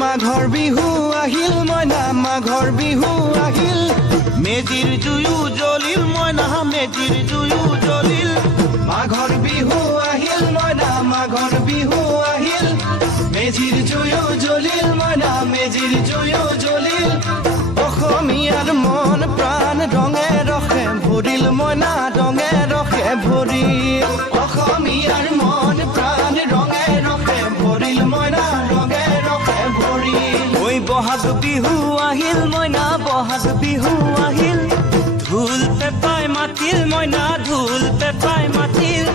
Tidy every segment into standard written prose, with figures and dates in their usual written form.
মাঘৰ বিহু আহিল মইনা মাঘৰ বিহু আহিল মেজিৰ জুয়ো জ্বলিল মইনা মেজিৰ জুয়ো জ্বলিল মাঘৰ বিহু আহিল মইনা মাঘৰ বিহু আহিল মেজিৰ জুয়ো জ্বলিল মইনা মেজিৰ জুয়ো জ্বলিল অসমীয়াৰ মন প্ৰাণ ৰঙে ৰখে ভৰিল মইনা ৰঙে ৰখে ভৰিল অসমীয়াৰ মন প্ৰাণ ৰঙে ৰখে ভৰিল মইনা ৰঙে ৰখে ভৰিল ঐ বহাগ বিহু আহিল মইনা বহাগ বিহু আহিল ঢোল পেপাই মাতিল মইনা ঢোল পেপাই মাতিল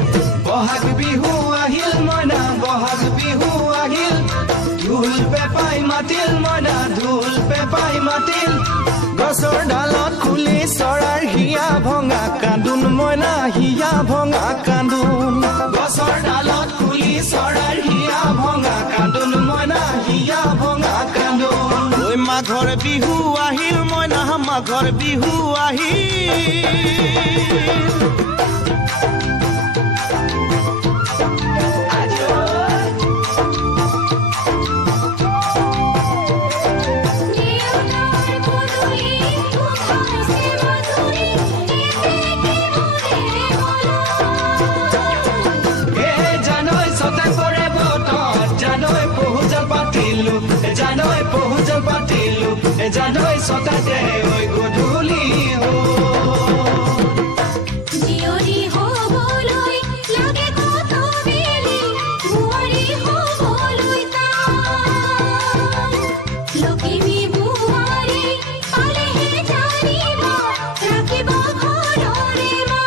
বহাগ বিহু আহিল মইনা বহাগ বিহু আহিল ঢোল পেপাই মাতিল মইনা ঢোল পেপাই মাতিল গছৰ ডালত খুলি চৰাৰ হিয়া ভঙা কান্দোন মইনা হিয়া ভঙা কান্দোন গছৰ ডালত খুলি চৰাৰ হিয়া ভঙা কান্দোন মইনা হিয়া ভঙা কান্দোন ঐ মাঘৰ বিহু আহিল মইনা মাঘৰ বিহু আহিল জানৈ পহুজল পাতিলো জানৈ সতাতে ওই গধূলি হো জিয়ৰি হবলৈ লাগে কত বেলি বুৱাৰী হবলৈ তাই লখিমী বুৱাৰী পালেহে জানিব ৰাখিব ঘৰৰে মা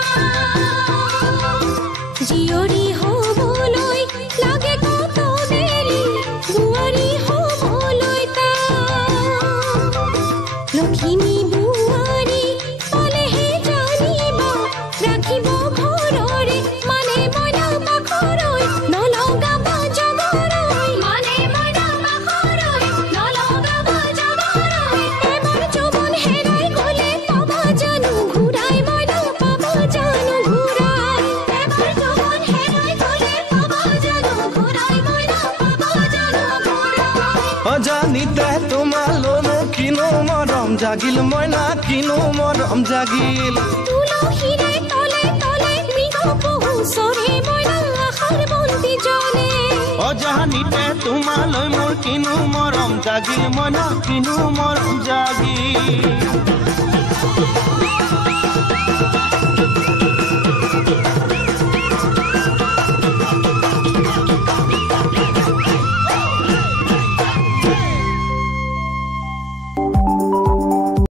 জিয়ৰি হবলৈ লাগে কত বেলি বুৱাৰী লখিমী বুৱাৰী পালেহে জানিব ৰাখিব ঘৰৰে মানে মইনা পাখৰৈ নলগাব জগৰৈ মানে মইনা পাখৰৈ নলগাব জগৰৈ এবাৰ যৌৱন হেৰাই গ'লে পাবা জানো ঘূৰাই মইনা পাবা জানো ঘূৰাই এবাৰ যৌৱন হেৰাই গ'লে পাবা জানো ঘূৰাই মইনা পাবা জানো ঘূৰাই অজানিতে তোমালৈ কিনো মৰম জাগিল মইনা কিনো মৰম জাগিল তুলসীৰে তলে তলে মৃগ পহু চৰে মইনা আশাৰ বন্তি জ্বলে অজানিতে তোমালৈ মোৰ কিনো মৰম জাগিল মইনা কিনো মৰম জাগিল